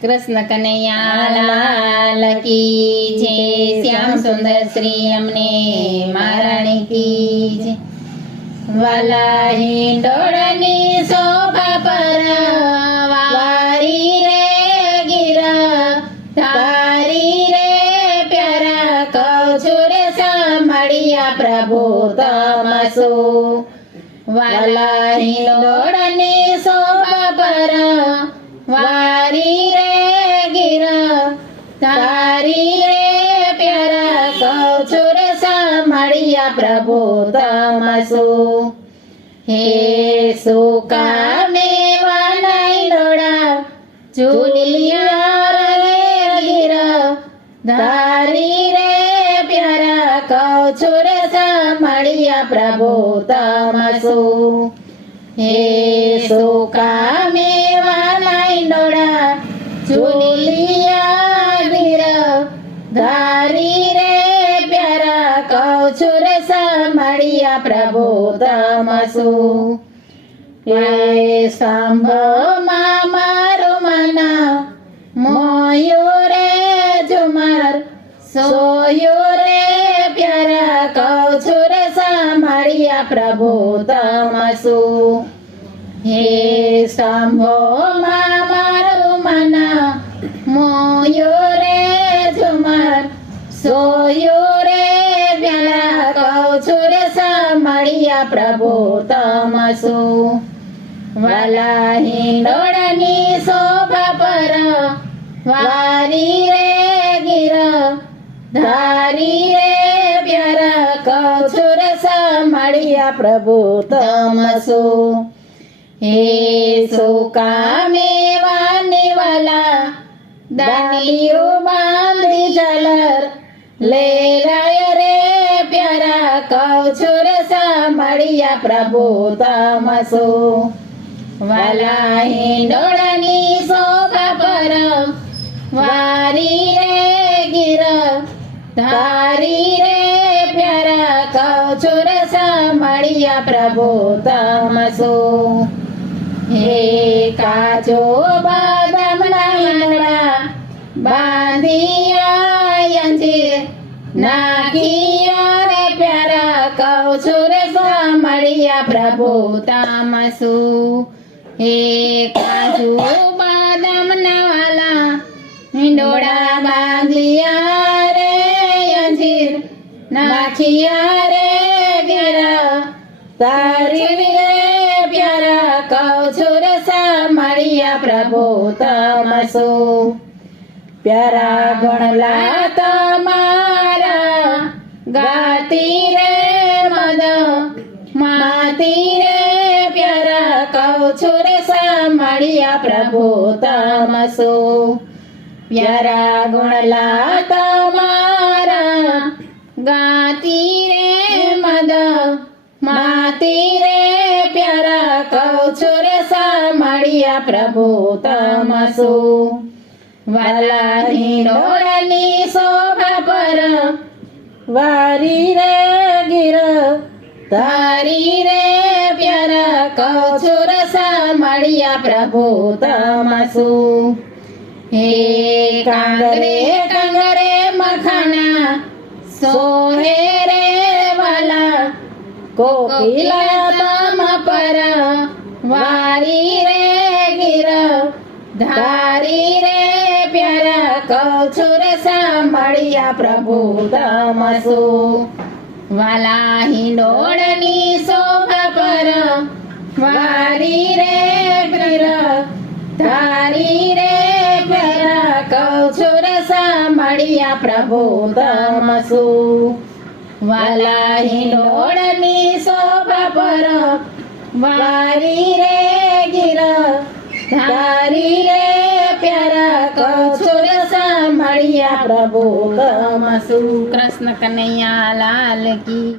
કૃષ્ણ કનૈયા લાલ કી જય, શ્યામ સુંદર શ્રી અમને મહારાણી કી જય. વાલા હિંડોળની શોભા પર વારી રે ગીરા ધારી રે પ્યારા કહું છું રે સાંભળ્યા પ્રભુ તમસુ. વાલા હિંડોળની શોભા પર વારી રે ગીરા તારી રે પ્યારા કહું છું રે સાંભળ્યા પ્રભુ તમસુ. હે સુકા મેવાના ઈંડોળા ઝૂલિયા રે ગીરા ધારી રે પ્યારા કહું છું રે સાંભળ્યા પ્રભુ તમસુ. હે સુકા મેવાના ઈંડોળા ઝૂલિયા ગીરા ધારી રે પ્યારા કહું છું રે સાંભળ્યા પ્રભુ તમસુ. હે સાંભળમાં મારું મન મોયું રે ઝુમર સોયું રે પ્યારા કહું છું રે સાંભળ્યા પ્રભુ તમસુ. હે સાંભળમાં મારું મન મોયું રે ઝુમર સોયું રે પ્યારા કહું છું રે સાંભળ્યા પ્રભુ તમસુ. વાલા હિંડોળની શોભા પર વારી રે ગીરા ધારી રે પ્યારા કહું છું રે સાંભળ્યા પ્રભુ તમસુ. હે સુકા મેવાની વાલા દાંડિયું બાંધી ઝાલર લેરાય રે પ્યારા કહું છું રે સાંભળ્યા પ્રભુ તમસુ. વાલા હિંડોળની શોભા પર વારી રે ગીરા ધારી રે પ્યારા કહું છું રે સાંભળ્યા પ્રભુ તમસુ. હે કાજો બાદામના ઈંડળા બાંધિયા અંજીર નાખિયા રે પ્યારા કહું છું રે સાંભળ્યા પ્રભુ તમસુ. હે કાજુ બાદામના વાલા ઈંડોળા બાંધિયા રે અંજીર નાખિયા રે ગીરા તારી રે પ્યારા કહું છું રે સાંભળ્યા પ્રભુ તમસુ. પ્યારા ગણલા તમારા ગાતી રે મદ માતી રે પ્યારા કહું છું રે સાંભળ્યા પ્રભુ તમસુ. પ્યારા ગુણલા તમારા ગાતી રે મદ માતી રે પ્યારા કહું છું રે સાંભળ્યા પ્રભુ તમસુ. વાલા હિંડોળની શોભા પર વારી રે ગીરા ધારી રે પ્યારા કહું છું રે સાંભળ્યા પ્રભુ તમસુ. હે કાંગરે કાંગરે મખાણા સોહે રે વાલા કોકિલા તમ પર વારી રે ગીરા ધારી રે પ્યારા કહું છું રે સાંભળ્યા પ્રભુ તમસુ. વાલા હિંડોળની શોભા પર વારી રે ગીરા ધારી રે પ્યારા કહું છું રે સાંભળ્યા પ્રભુ તમસુ. વાલા હિંડોળની શોભા પર વારી રે ગીરા ધારી રે પ્યારા કહું છું રે સાંભળ્યા પ્રભુ તમસુ. કૃષ્ણ કનૈયા લાલ કી